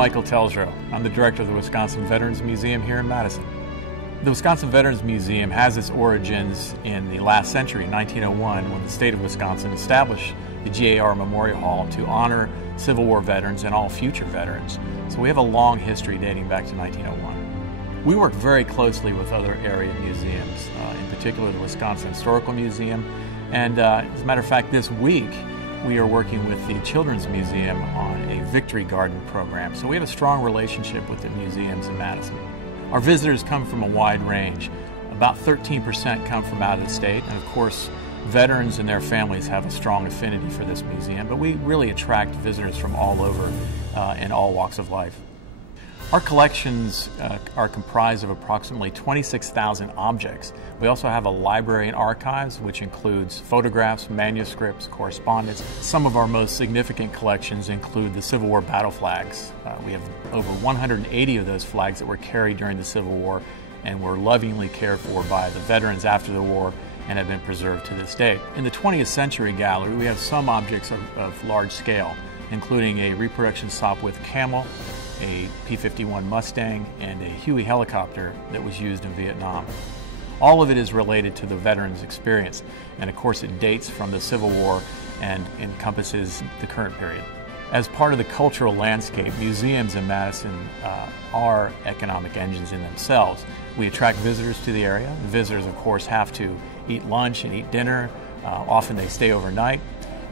Michael Telzrow. I'm the director of the Wisconsin Veterans Museum here in Madison. The Wisconsin Veterans Museum has its origins in the last century, 1901, when the state of Wisconsin established the GAR Memorial Hall to honor Civil War veterans and all future veterans. So we have a long history dating back to 1901. We work very closely with other area museums, in particular the Wisconsin Historical Museum, and as a matter of fact, this week we are working with the Children's Museum on a Victory Garden program. So we have a strong relationship with the museums in Madison. Our visitors come from a wide range. About 13% come from out of the state, and of course, veterans and their families have a strong affinity for this museum, but we really attract visitors from all over in all walks of life. Our collections are comprised of approximately 26,000 objects. We also have a library and archives, which includes photographs, manuscripts, correspondence. Some of our most significant collections include the Civil War battle flags. We have over 180 of those flags that were carried during the Civil War and were lovingly cared for by the veterans after the war and have been preserved to this day. In the 20th century gallery, we have some objects of large scale, including a reproduction Sopwith camel, a P-51 Mustang, and a Huey helicopter that was used in Vietnam. All of it is related to the veterans' experience, and of course it dates from the Civil War and encompasses the current period. As part of the cultural landscape, museums in Madison are economic engines in themselves. We attract visitors to the area. The visitors, of course, have to eat lunch and eat dinner. Often they stay overnight.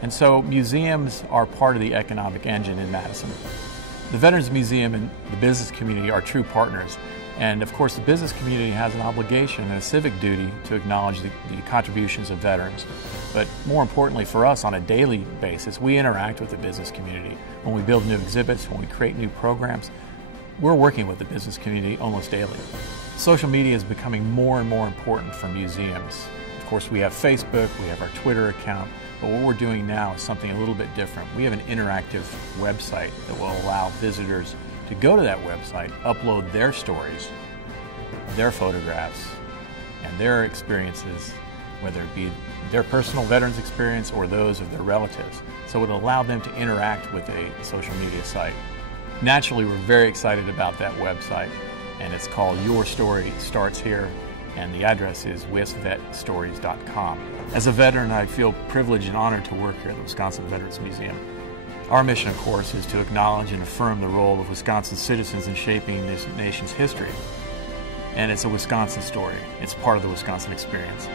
And so museums are part of the economic engine in Madison. The Veterans Museum and the business community are true partners. And of course, the business community has an obligation and a civic duty to acknowledge the contributions of veterans. But more importantly for us, on a daily basis, we interact with the business community. When we build new exhibits, when we create new programs, we're working with the business community almost daily. Social media is becoming more and more important for museums. Of course, we have Facebook, we have our Twitter account, but what we're doing now is something a little bit different. We have an interactive website that will allow visitors to go to that website, upload their stories, their photographs, and their experiences, whether it be their personal veterans experience or those of their relatives. So it will allow them to interact with a social media site. Naturally, we're very excited about that website, and it's called Your Story Starts Here, and the address is wisvetstories.com. As a veteran, I feel privileged and honored to work here at the Wisconsin Veterans Museum. Our mission, of course, is to acknowledge and affirm the role of Wisconsin citizens in shaping this nation's history. And it's a Wisconsin story. It's part of the Wisconsin experience.